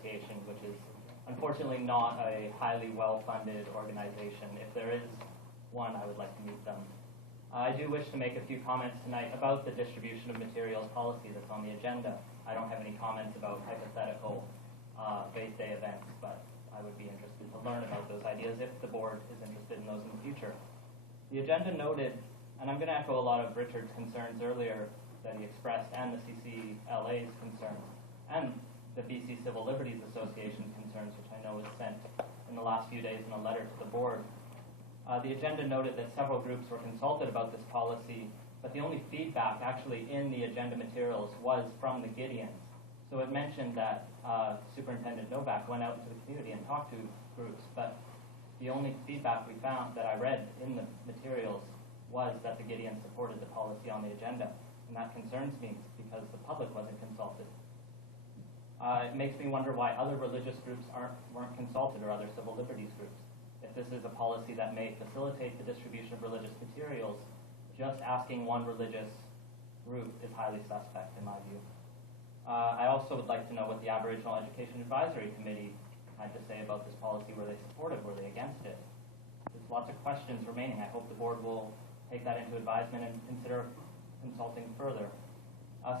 Association, which is unfortunately not a highly well-funded organization. If there is one, I would like to meet them. I do wish to make a few comments tonight about the distribution of materials policy that's on the agenda. I don't have any comments about hypothetical faith day events, but I would be interested to learn about those ideas if the board is interested in those in the future. The agenda noted, and I'm going to echo a lot of Richard's concerns earlier that he expressed, and the CCLA's concerns, and the BC Civil Liberties Association concerns, which I know was sent in the last few days in a letter to the board. The agenda noted that several groups were consulted about this policy, but the only feedback actually in the agenda materials was from the Gideons. So it mentioned that Superintendent Novak went out into the community and talked to groups, but the only feedback we found that I read in the materials was that the Gideons supported the policy on the agenda. And that concerns me because the public wasn't consulted. It makes me wonder why other religious groups weren't consulted, or other civil liberties groups. If this is a policy that may facilitate the distribution of religious materials, just asking one religious group is highly suspect in my view. I also would like to know what the Aboriginal Education Advisory Committee had to say about this policy. Were they supportive? Were they against it? There's lots of questions remaining. I hope the board will take that into advisement and consider consulting further.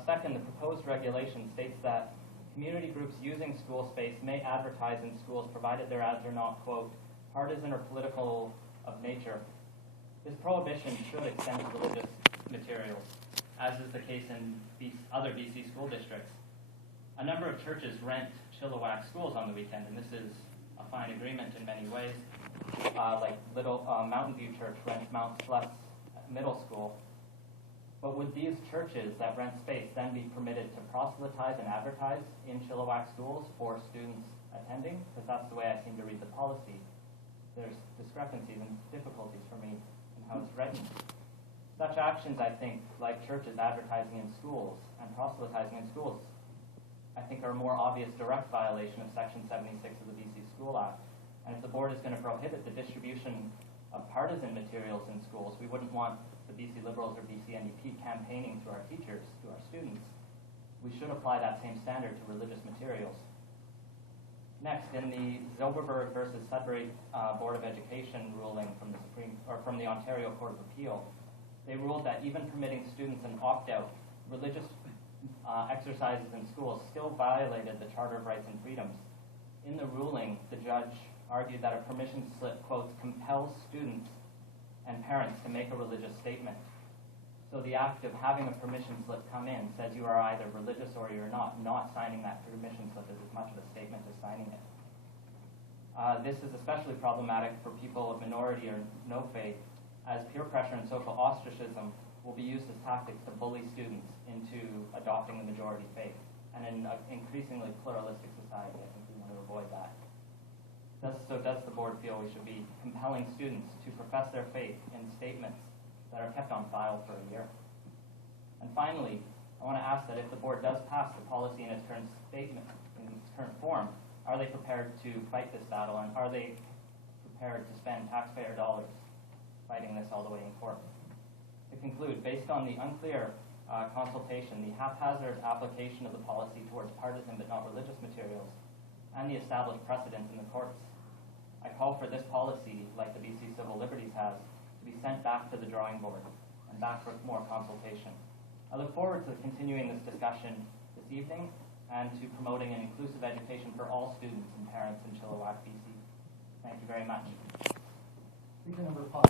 Second, the proposed regulation states that community groups using school space may advertise in schools provided their ads are not, quote, partisan or political of nature. This prohibition should extend to religious materials, as is the case in other BC school districts. A number of churches rent Chilliwack schools on the weekend, and this is a fine agreement in many ways. Like Mountain View Church rents Mount Sless Middle School. But would these churches that rent space then be permitted to proselytize and advertise in Chilliwack schools for students attending? Because that's the way I seem to read the policy. There's discrepancies and difficulties for me in how it's written. Such actions, I think, like churches advertising in schools and proselytizing in schools, I think are a more obvious direct violation of Section 76 of the BC School Act. And if the board is going to prohibit the distribution of partisan materials in schools, we wouldn't want the BC Liberals or BC NDP campaigning to our teachers, to our students. We should apply that same standard to religious materials. Next, in the Zilberberg versus Sudbury Board of Education ruling from the Ontario Court of Appeal, they ruled that even permitting students an opt-out, religious exercises in schools still violated the Charter of Rights and Freedoms. In the ruling, the judge argued that a permission slip, quote, compels students and parents to make a religious statement. So the act of having a permission slip come in says you are either religious or you're not. Not signing that permission slip is as much of a statement as signing it. This is especially problematic for people of minority or no faith, as peer pressure and social ostracism will be used as tactics to bully students into adopting the majority faith. And in an increasingly pluralistic society, I think we want to avoid that. So does the board feel we should be compelling students to profess their faith in statements that are kept on file for a year? And finally, I want to ask that if the board does pass the policy in its current statement, in its current form, are they prepared to fight this battle, and are they prepared to spend taxpayer dollars fighting this all the way in court? To conclude, based on the unclear consultation, the haphazard application of the policy towards partisan but not religious materials, and the established precedents in the courts, I call for this policy, like the BC Civil Liberties has, to be sent back to the drawing board and back for more consultation. I look forward to continuing this discussion this evening and to promoting an inclusive education for all students and parents in Chilliwack, BC. Thank you very much. Speaker number 5.